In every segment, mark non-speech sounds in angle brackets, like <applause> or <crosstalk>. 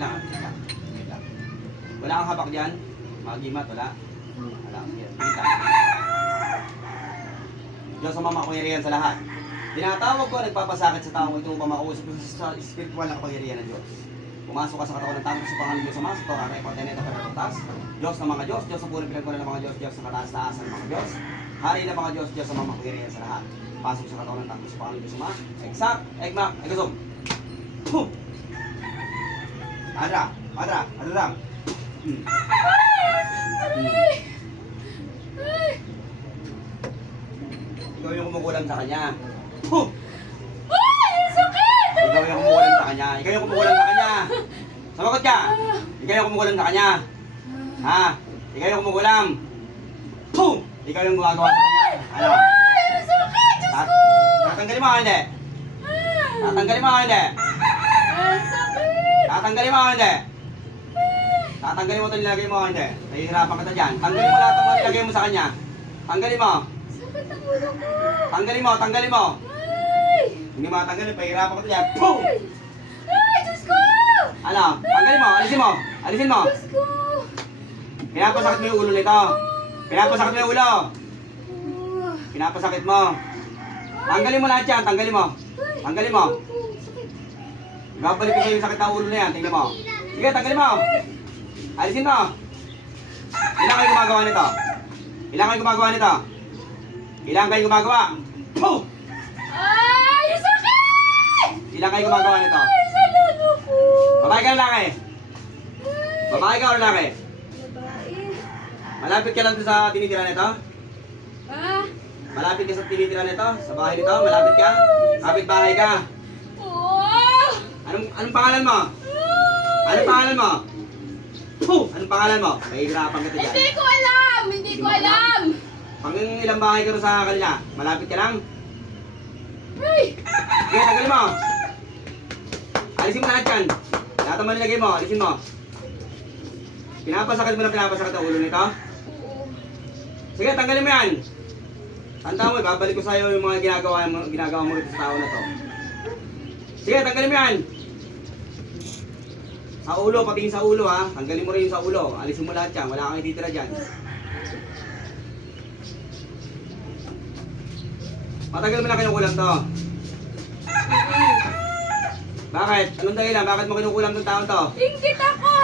Wait lang, wait lang. Wala kang hapak dyan? Magimat, wala? Wala. Sige, wait lang. Diyos sa mama kapangyarihan sa lahat. Tinatawag ko, nagpapasakit sa taong itong pamakausap sa spiritual na kapangyarihan ng Diyos. Pumasok ka sa katawan ng tao sa pangalan ng Diyos Ama, sa Torah na ipateneta ka ng taas. Diyos ng mga Diyos, Diyos sa puro pinagkunan ng mga Diyos, Diyos sa kataas-taasan ng mga Diyos. Hari ng mga Diyos, Diyos sa mga kapangyarihan sa lahat. Pasok sa katawan ng tao sa pangalan ng Diyos Ama. Exact, egmak, egasom. Puh! Adra, adra, adra. Hmm. Hmm. Ikaw yung kumukulam sa kanya. Huh! Ay, sakit! Ikaw yung kumukulam sa kanya. Ikaw yung kumukulam sa kanya. Sumagot ka. Ikaw yung kumukulam sa kanya. Ha? Ikaw yung kumukulam. Puh! Ikaw yung gumagawa sa kanya. Ano? Ay, sakit! Diyos ko! tatanggalin mo o hindi? Ah, Tatanggalin mo o hindi? Ang sakit! Tatanggalin mo hindi? Tatanggalin mo ito nilagay mo hindi? Nahihirapan ka dyan. Tanggalin mo lahat ng nilagay mo sa kanya. Tanggalin mo. Sakit ang ulo ko! Tanggalin mo, tanggalin mo. Ay! Hindi mo tanggalin, pahirapan ka dyan. Puh! Ay! Diyos ko! Ano? Tanggalin mo, alisin mo. Alisin mo. Diyos ko! Pinapasakit mo yung ulo nito. Pinapasakit mo yung ulo. Oh. Pinapasakit mo. Tanggalin mo lahat yan, tanggalin mo. Tanggalin mo. Babalik ko sa'yo yung sakit ng ulo na yan, tingnan mo. Sige, tanggalin mo. Alisin mo. Ilan kayo gumagawa nito? Ilan kayo gumagawa nito? Ilan kayo gumagawa? Puh! Ay, sakit! Ilan kayo gumagawa nito? Ay, sa lalo ko! Babae ka lalaki? Babae ka o lalaki? Babae. Malapit ka lang sa tinitira nito? Ah? Malapit ka sa tinitira nito? Sa bahay nito? Malapit ka? Kapit bahay ka? Anong, anong pangalan mo? Anong pangalan mo? Puh! Anong pangalan mo? Mahihirapan kita dyan. Hindi ko alam! Hindi ko alam! Pang ilang bahay ka rin sa kanila? Malapit ka lang? Ay! Sige, tanggalin mo. Alisin mo lahat yan. Lahat ang manilagay mo, alisin mo. Pinapasakit mo na pinapasakit ang ulo nito? Oo. Sige, tanggalin mo yan. Tanda mo, babalik ko sa'yo yung mga ginagawa mo, ginagawa mo rito sa tao na to. Sige, tanggalin mo yan. Sa ulo, pati yung sa ulo ha. Tanggalin mo rin yung sa ulo. Alisin mo lahat yan. Wala kang ititira dyan. Matagal mo na kinukulam to. Bakit? Anong dahilan? Bakit mo kinukulam tong taon to? Ingit ako!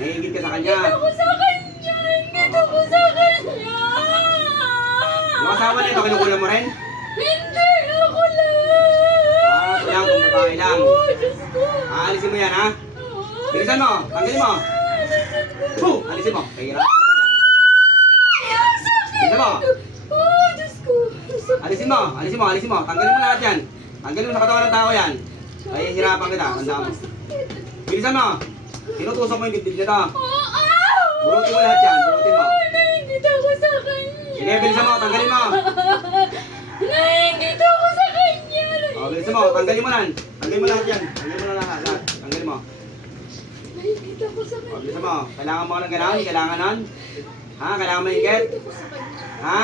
Nahihigit ka sa Ingit kanya. ako sa kanya! Ingit ako sa kanya! Yung asawa nito, kinukulam mo rin? Hindi! Ako lang! Ah, ito lang, kung babae lang. Oh, Diyos ko! Aalisin mo yan ha? Oh, Bilisan mo! Tanggalin mo! Puh! Alisin mo! Sakit! Bilisan mo! Oh. Alisin mo! Alisin mo! Alisin mo! Tanggalin mo lahat yan! Tanggalin mo sa katawan ng tao yan! Ay, hirapan kita. Tandaan mo. Bilisan mo! Tinutusok mo yung dibdib nito. Oh, ah! Burutin mo lahat yan. Burutin mo. Naingit ako sa kanya. Sige, bilisan mo. Tanggalin mo. <laughs> Naingit ako sa kanya. O, bilisan mo. Tanggalin mo lang. Tanggalin mo lahat yan. Tanggalin mo na lahat. lahat. Tanggalin mo. Naingit ako sa O, mo. Kailangan mo ng ganon? Kailangan nun? Ha? Kailangan mo higit? Ha?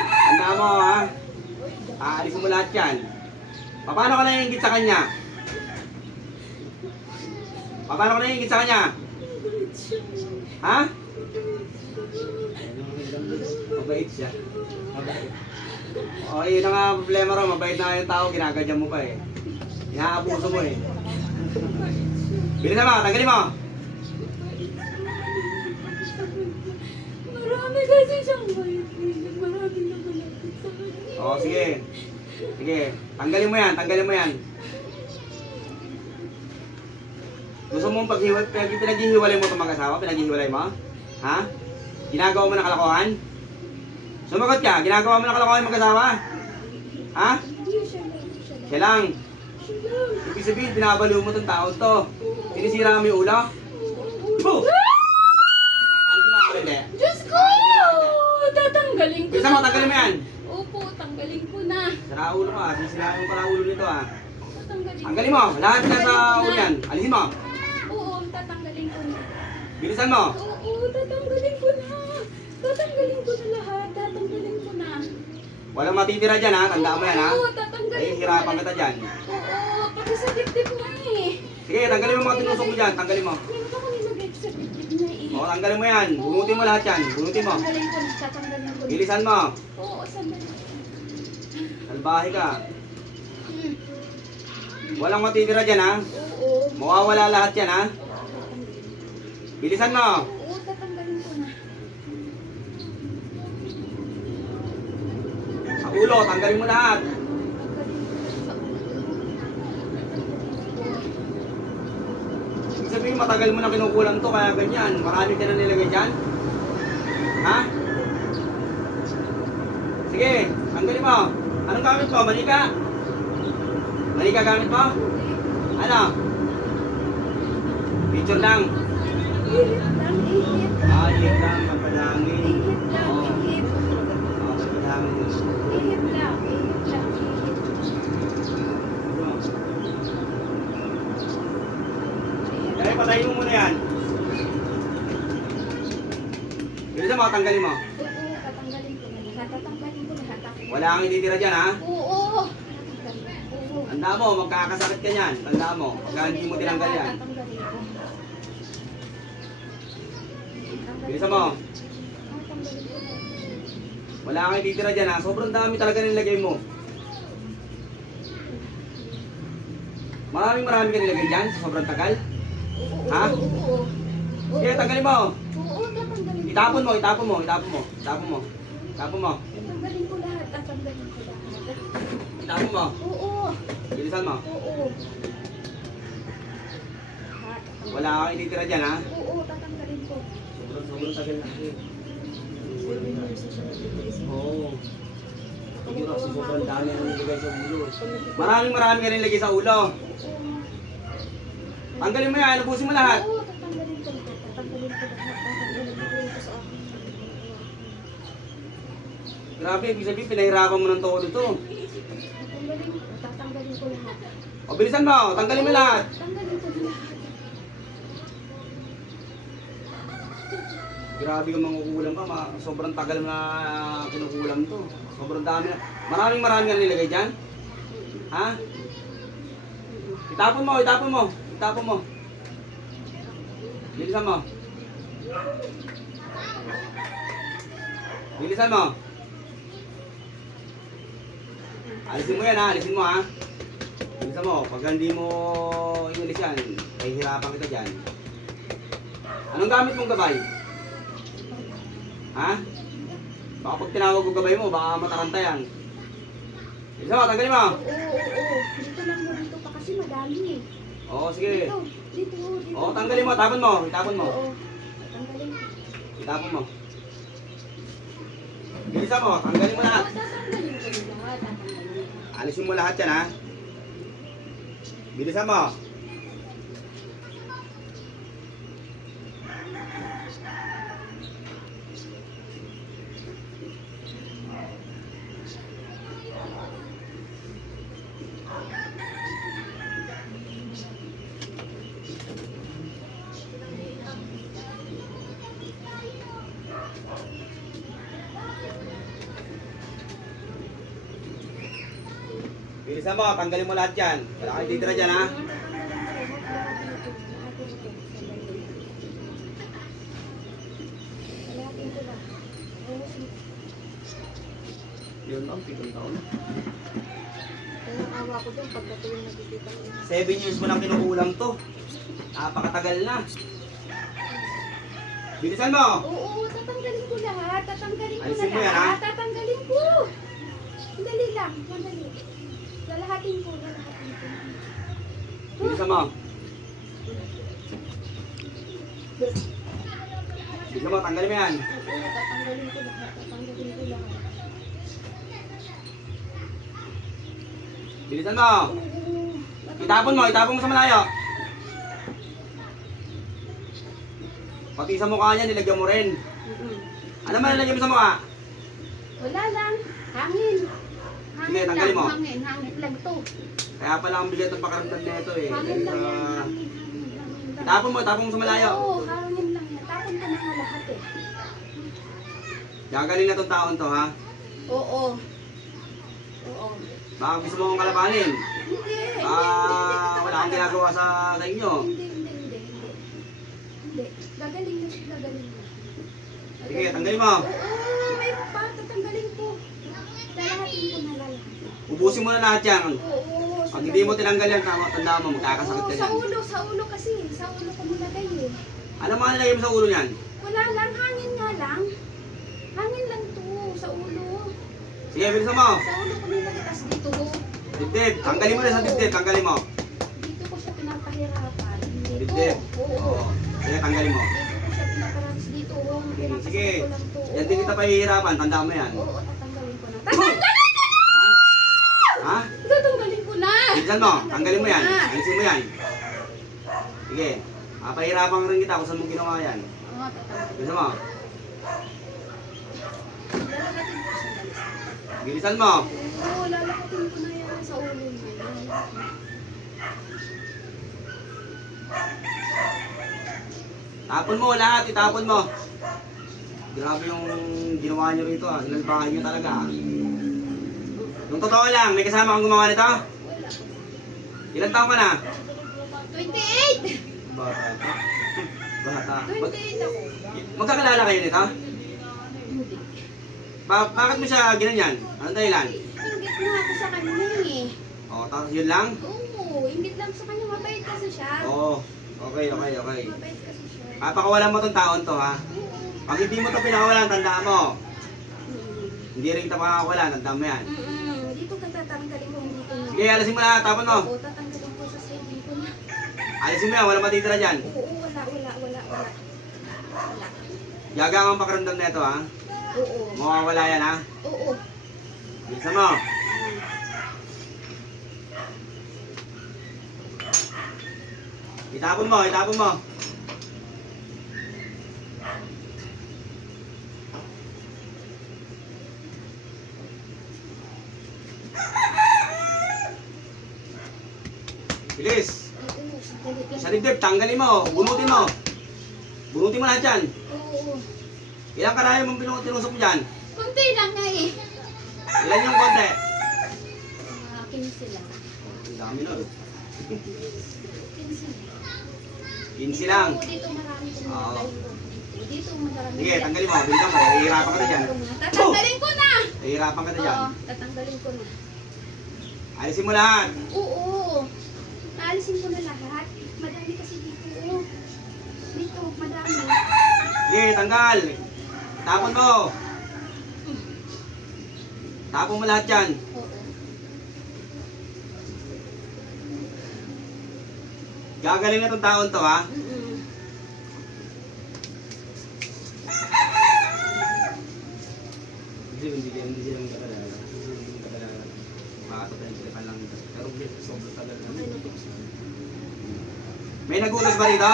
Tandaan mo ha? Aalisin mo lahat yan. Paano ka naiingit sa kanya? Paano ka naiingit sa kanya? Ha? Mabait siya. Mabait. O, yun ang problema ro. Mabait na yung tao, ginagadyan mo pa eh. Inaabuso mo eh. Bilisan mo, tanggalin mo. Marami kasi siyang kaibigan. Marami na malapit sa kanya. O, sige. Sige, tanggalin mo yan, tanggalin mo yan. Gusto mong paghiwalay, pinag pinaghihiwalay mo itong mag-asawa? Pinaghihiwalay mo? Ha? Ginagawa mo ng kalokohan? Sumagot ka, ginagawa mo ng kalokohan yung mag-asawa? Ha? Siya lang. Ibig sabihin, binabaliw mo itong tao to. Sinisira mo yung ulo? Puh! Ano si mga hindi? Diyos ko! Tatanggalin ko Bilisan mo, tanggalin mo yan. Opo, tanggalin ko na. Sira ulo ka, sisirain mo pala ulo nito. Tatanggalin ko. Tanggalin mo, lahat na sa ulo yan. Alisin mo. Oo, tatanggalin ko na. Bilisan mo. Oo, tatanggalin ko na. Tatanggalin ko na lahat. Tatanggalin ko na. Walang matitira dyan ha, tandaan mo yan ha. Oo, tatanggalin Ay, ko hirapan na kita lahat. dyan. Oo, pati sa dibdib na eh. Sige, tanggalin mo mga tinusok mo dyan. Tanggalin mo. Hindi ako nilagay sa dibdib na eh. O, tanggalin mo yan. Bunutin mo lahat yan. Bunutin mo. Tatanggalin ko tatanggalin ko. Bilisan mo. Oo, sandali. Salbahe ka. Hmm. Walang matitira dyan ha. Oo. Mawawala lahat yan ha. Bilisan mo. Oo, tatanggalin ko na. Sa ulo, tanggalin mo lahat. Sabihin, matagal mo na kinukulang to, kaya ganyan. Marami ka na nilagay dyan. Ha? Sige, tanggalin mo. Anong gamit mo? Manika? Manika gamit mo? Ano? Picture lang. Ihip lang, ihip. Ah, ihip lang, mapadangin. Ihip lang, Oo. ihip. Ah, mapadangin. Ihip lang, ihip lang, ihip. Dahil patayin mo muna yan. Mo, tanggalin mo. Oo, tatanggalin ko na lahat. Tatanggalin ko lahat. Wala kang ititira dyan ha. Oo. Tanda mo, magkakasakit ka niyan. Tanda mo, pagka hindi mo tinanggal yan. Tatanggalin ko. Bilisan mo. Na. Wala kang ititira dyan ha. Sobrang dami talaga nilagay mo. Maraming marami ka nilagay dyan sa sobrang tagal. Ha? Oo. Sige, tanggalin mo. Itapon mo, itapon mo, itapon mo. Itapon mo. Itapon mo. Tatanggalin ko lahat. Tatanggalin ko lahat. Itapon mo. Oo. Bilisan mo. Oo. Wala kang ititira dyan ha. Oo, tatanggalin ko. Sobrang, sobrang tagal na. Nag-iisip. Oo. Siguro kasi sobrang dami ang nilagay sa ulo. Maraming marami ka nilagay sa ulo. Tanggalin mo yan, ubusin mo lahat. Oo, tatanggalin ko lahat. Tatanggalin ko lahat. Tatanggalin ko ko sa akin. Grabe, ibig sabihin, pinahirapan mo ng todo ito. Tatanggalin ko. Lahat. O, bilisan mo, tanggalin mo lahat. Tanggalin ko lahat. Grabe ka mangukulam pa, ma. sobrang tagal na kinukulam to. Sobrang dami na. Maraming marami ka nilagay dyan. Ha? Itapon mo, itapon mo. Itapon mo. Bilisan mo. Bilisan mo. Alisin mo yan ha, alisin mo ha. Bilisan mo, pag hindi mo inalis yan, hihirapan kita dyan. Anong gamit mong gabay? Ha? Baka pag tinawag ko gabay mo, baka mataranta yan. Bilisan mo, tanggalin mo. Oo, oo, oo. Dito lang mo dito pa kasi madami eh. Oo, sige. Dito, dito, dito. Oo, tanggalin mo, tapon mo, itapon mo. Oo. Tanggalin ko. Itapon mo. Bilisan mo, tanggalin mo lahat. Oo, tatanggalin ko lahat. Alisin mo lahat yan ha. Bilisan mo. Bilisan mo, tanggalin mo lahat yan. Wala kayo titira dyan ha. Yun lang, pitong taon. Kaya awa ko doon pagka tuwing nakikita ko. Seven years mo lang kinukulang to. Napakatagal na. Bilisan mo. Oo, tatanggalin ko lahat. Tatanggalin ko Alisin na mo yan, ha? lahat. Tatanggalin ko. Madali lang. Madali. Lalahatin ko. Lalahatin ko. Bilisan mo. Bilisan mo, tanggalin mo yan. Tatanggalin ko lahat. Tatanggalin ko lahat. Bilisan mo. Itapon mo, itapon mo sa malayo. Pati sa mukha niya, nilagyan mo rin. Ano man nilagyan mo sa mukha? Wala lang. Hangin. Sige, tanggalin mo. Hangin. Hangin lang to. Kaya pala ang bigat ng pakaramdam nito eh. Hangin lang yan. Hangin. Hangin. Hangin lang. Itapon mo, itapon mo sa malayo. Oo, hangin lang yan. Tapon ka na nga lahat eh. Gagaling na tong taon to ha. Oo. Oo. Baka gusto mo akong kalabanin. Hindi. Ah, Hindi. Hindi. ginagawa sa sa inyo. Hindi, hindi, hindi, hindi. Hindi. Gagaling na gagaling na. Sige, tanggalin mo. Oo, mayroon pa. Tatanggalin ko. Lalahatin ko na lalahatin. Ubusin mo na lahat yan. Oo. Pag hindi mo tinanggal yan, tama, tanda mo, magkakasakit ka sa yan. ulo, sa ulo kasi. Sa ulo ko nilagay eh. Ano mga nilagay mo sa ulo niyan? Wala lang, hangin nga lang. Hangin lang to, sa ulo. Sige, bilisan mo. Sa ulo ko nilagay, tas dito ko. Dibdib. Tanggalin mo na sa dibdib. Tanggalin mo. Dito ko siya pinapahirapan. Dito. Dibdib. Oo. Oo. Sige, tanggalin mo. Dito ko siya pinapahirapan. Dito, Sige. Ko to. Yan din kita pahihirapan. Tanda mo yan. Oo, tatanggalin ko na. Tatanggalin! Ha? Tatanggalin ko na! Bilisan mo. Tanggalin mo yan. Alisin mo yan. Sige. Papahirapan rin kita kung saan mo ginawa yan. Oo, tatanggalin. Bilisan mo. Bilisan mo. Oo, lalakatin ko na yan sa ulo niya. Tapon mo lahat. Itapon mo. Grabe yung ginawa niyo rito ah. Sinalbahan niyo talaga ah. Yung totoo lang, may kasama kang gumawa nito? Ilan taon ka na? 28! Bata. <laughs> Bata. Mag 28 ako. magkakalala kayo nito? Hindi. Ba bakit mo siya ginanyan? Anong dahilan? Ingit na ako sa kanya eh. O, tapos yun lang? Oo, ingit lang sa kanya. Mabait kasi siya. Oo. Okay, okay, okay. Mabait kasi siya. Papakawalan mo tong taon to ha. Oo. Pag hindi mo to pinakawalan, tandaan mo. Mm. Hindi rin ito makakawalan, tandaan mo yan. Mm-mm. Dito ka tatanggalin ko dito na. Sige, alisin mo na, tapon mo. Oo, tatanggalin ko sa saving ko na. Alisin mo yan, wala matitira dyan. Oo, wala, wala, wala, wala. Wala. Yaga ang pakiramdam na ito ha. Oo. Mawawala yan ha. Oo. Bilisan mo. Itapon mo, itapon mo. Bilis. Oo, sandali lang. Sa dibdib, tanggalin mo. Bunutin mo. Bunutin mo lahat yan. Oo. Ilang karaya mong pinu- tinusok mo dyan? Kunti lang nga eh. Ilan yung konti? Mga 15 lang. Ang dami na. 15 lang. 15 lang. Dito marami kong Oo. Dito marami. Sige, tanggalin mo. Bilisan mo. Hihirapan ka na dyan. Tatanggalin ko na. Hihirapan ka na dyan. Oo, tatanggalin ko na. Alisin mo lahat. Oo. Naalisin ko na lahat. Madami kasi dito. oh. Dito, madami. Sige, tanggal. Tapon mo. Tapon mo lahat yan. Gagaling na tong taon to ha. Hindi, hindi, hindi sila sila lang. Pero sobrang. May nagutos ba rito?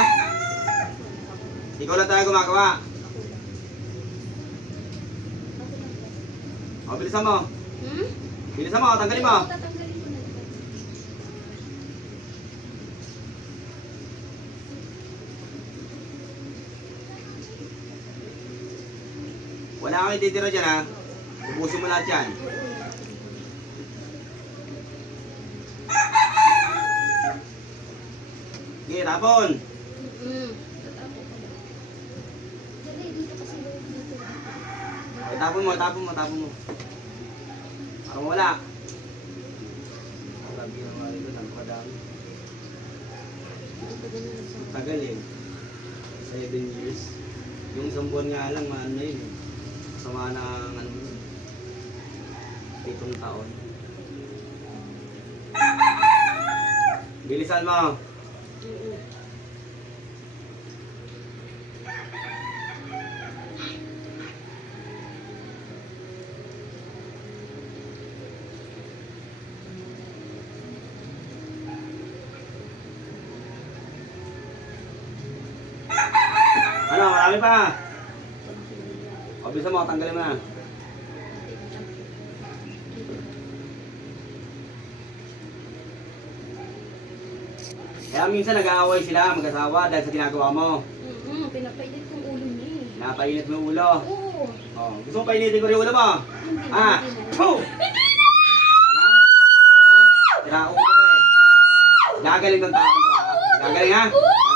Ikaw lang tayo gumagawa. O, bilisan mo. Hmm? Bilisan mo, tanggalin mo. Tatanggalin ko na. Wala kang ititira dyan ha. Ubusin mo lahat yan. Sige, tapon. Mm-mm. Tatapo ko na. Dali, dito kasi dito. Ay, tapon mo, tapon mo, tapon mo. Parang wala. Sabi ng mga ito, napakadami. Tagal eh. Seven years. Yung isang buwan nga lang, ano na yun. eh. Kasama na ang ano yun. Pitong taon. <laughs> Bilisan mo. Mm-mm. Ano, marami pa. O, bilisan mo, tanggalin mo na. Kaya minsan nag-aaway sila, mag-asawa dahil sa ginagawa mo. Mm-mm. Pinapainit kong ulo niya eh. Napainit mo yung ulo. Oo. Oh, gusto mo painitin ko rin yung ulo mo? Hindi, Ah! hindi na. Puh! Ha? Ha? Tira ulo ka eh. Gagaling ng tao ha? Gagaling, ha? Gagaling,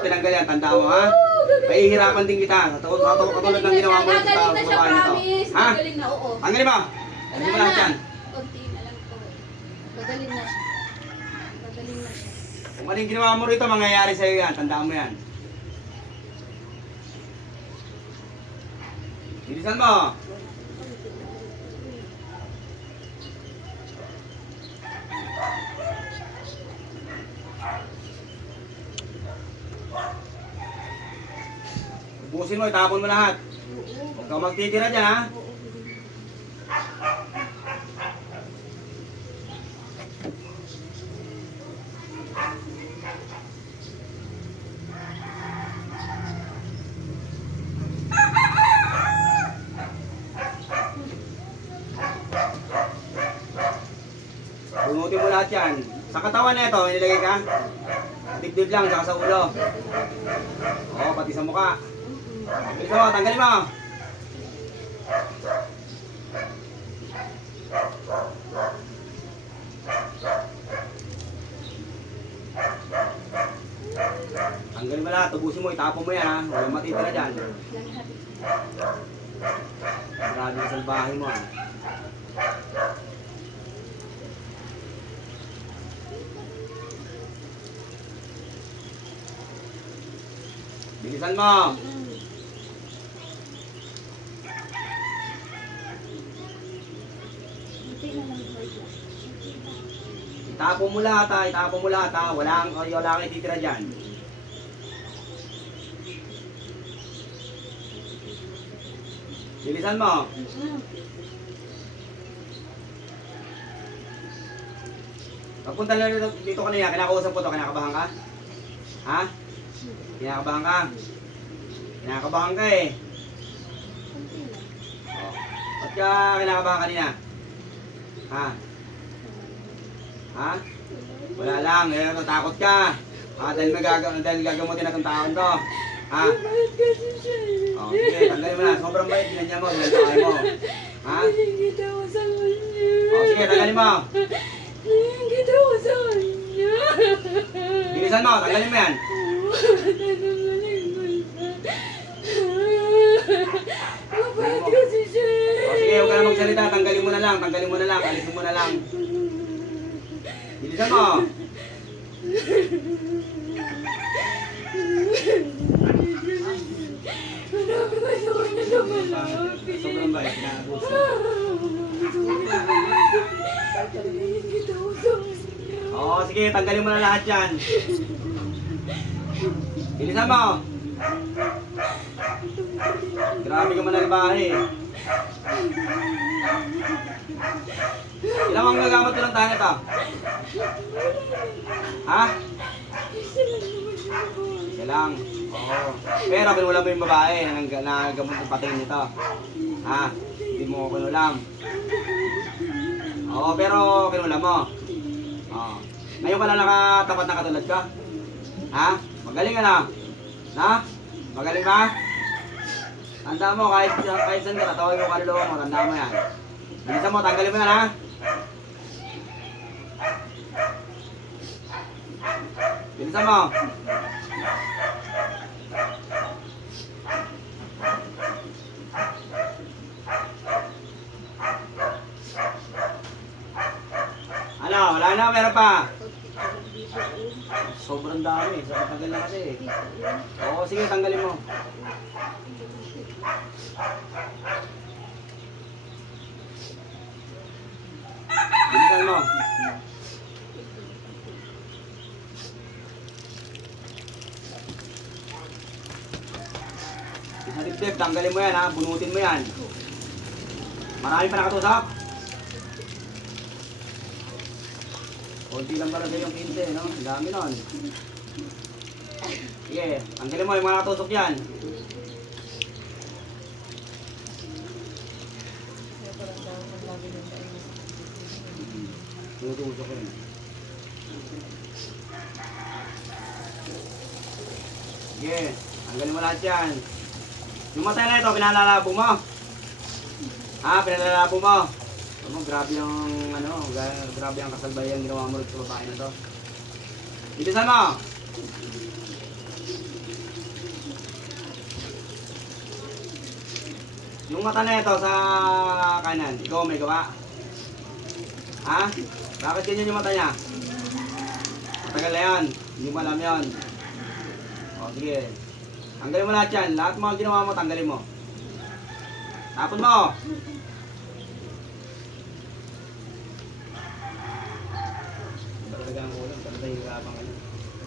tinanggal yan, tanda mo, ha? Pahihirapan din kita. To- katulad ng ginawa mo sa tao, sa babae na to. promise. Ha? Gagaling na, oo. Tanggalin mo! Tanggalin mo lahat yan. Kunti na lang po. Gagaling na siya. Gagaling na siya. Kung ano yung ginawa mo rito, mangyayari sa'yo yan. Tandaan mo yan. Bilisan mo! Ubusin mo, itapon mo lahat. Huwag kang magtitira dyan, ha? Bunutin mo lahat. Sa katawan na ito, nilagay ka? Dibdib lang, saka sa ulo. Oo, pati sa mukha. Ito, tanggalin mo. Tanggalin mo lahat, tubusin mo, itapon mo yan ha. Walang matitira dyan. Grabe yung salbahe mo ah. Bilisan mo. Kunti na lang po ito. Itapon mo lahat ha, itapon mo lahat ha. Wala wala kang ititira dyan. Bilisan mo. Pagpunta na dito, dito kanina, kinakausap ko to, kinakabahan ka? Ha? Kinakabahan ka? Kinakabahan ka eh. Oh. Ba't ka kinakabahan kanina? Ha? Ha? Wala lang, eh, natakot ka. Ha, dahil, magag dahil gagamutin na itong taon to. Ha? Bakit kasi siya eh? Sige, tanggalin mo na. Sobrang bait, ginanya mo, ginanya mo. Ha? Nangingita ko sa kanya. Oh, sige, tanggalin mo. Nangingita ko sa kanya. Bilisan mo, tanggalin mo yan. Tatanggalin siya. Mabait kasi siya sige, huwag ka na magsalita. Tanggalin mo na lang, tanggalin mo na lang, alisin mo na lang. Bilisan mo. Sobrang bait. Oo, sige, tanggalin mo na lahat yan. Bilisan mo. Grabe ka manalbahe. Ilang ang gagamit ko ng tanit ah? Ha? Isa lang ko. Oo. Pero kinulam mo yung babae na nang- na gamot ng patingin nito. Ha? Hindi mo kinulam. Oo, pero kinulam mo. Oo. Ngayon ka lang nakatapat na katulad ka? Ha? Magaling ka na? Na? Magaling ba? Tanda mo, kahit, kahit saan ka, natawag mo kaluluwa mo, tanda mo yan. Bilisan mo, tanggalin mo yan ha? Bilisan mo. Ano, wala na, meron pa. Sobrang dami, sa tagal na kasi. Oo, sige, tanggalin mo. Bilisan mo. Sa dibdib, tanggalin mo yan ha, bunutin mo yan. Marami pa nakatusap. Konti lang pala sa yung 15, no? Ang dami nun. Sige, tanggalin mo yung mga nakatusok yan. Tutusok ko yun. Sige, tanggalin mo lahat yan. Yung matay na ito, pinalalabo mo. Ha, pinalalabo mo. Ano, grabe ang ano, gra- grabe ang kasalbayan ginawa mo rin sa babae na to. Bilisan mo! Yung mata na ito sa kanan, ikaw may gawa? Ha? Bakit ganyan yung mata niya? Matagal na yan, hindi mo alam yan. O, sige. Tanggalin mo lahat yan. Lahat mga ginawa mo, tanggalin mo. Tapon mo! Talaga ang ulam, talaga yung ka na.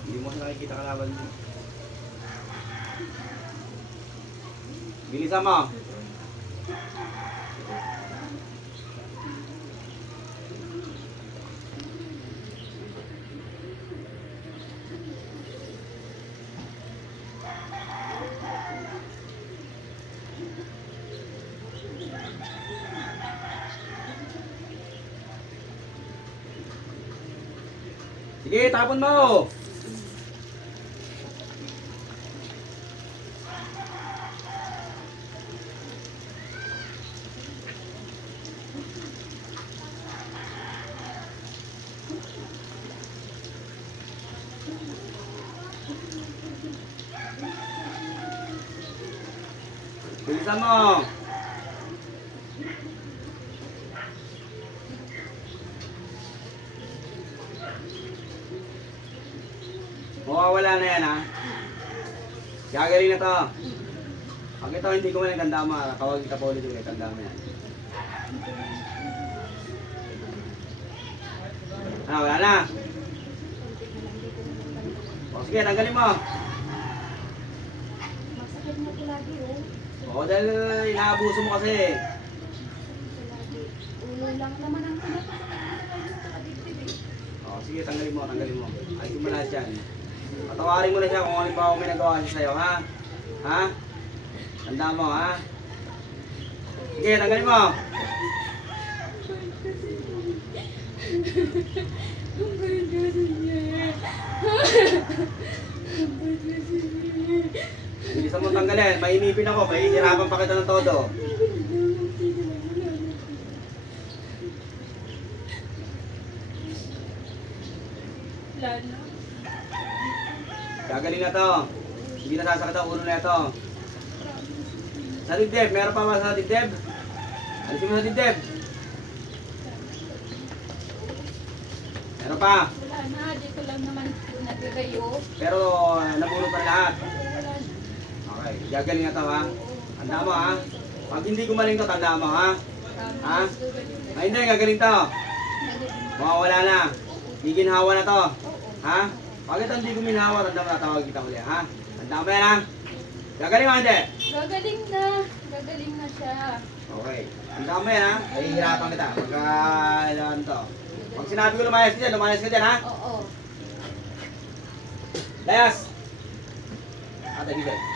Hindi mo nakikita kalaban mo. Bilisan mo! Sige, tapon mo! Bilisan mo! To. Pag ito hindi ko man ang tandama, tawag kita po ulit yung tandama yan. Ah, wala na. O sige, tanggalin mo. Masakit na po lagi, oh. O dahil inaabuso mo kasi. Ulo lang naman ang pinapasakit ko sa addictive, eh. O sige, tanggalin mo, tanggalin mo. Ayusin mo lahat yan. Patawarin mo na siya kung halimbawa may nagawa siya sa'yo, ha? Ha? Tanda mo, ha? Sige, tanggalin mo. Bilisan mo tanggalin. Mainipin ako. Mahihirapan pa kita ng todo. Gagaling na to. Hindi na sasakit ang ulo na ito. Sa dibdib, meron pa ba sa dibdib? Alisin mo sa dibdib. Meron pa. Wala na, dito lang naman po nagagayo. Pero uh, nabulog pa lahat. Okay, gagaling na to ha. Tanda mo ha. Pag hindi gumaling to, tanda mo ha. Ha? Ay hindi, gagaling to. Mawawala na. Giginhawa na to. Ha? Pag ito hindi guminhawa, tanda mo na tawag kita ulit ha. Tanda mo yan ha. Gagaling mo hindi. Gagaling na. Gagaling na siya. Okay. Tanda mo yan ha. Nahihirapan kita. Pagka ilan to. Pag sinabi ko lumayas ka dyan, lumayas ka dyan ha. Oo. Layas! Ate, bigay.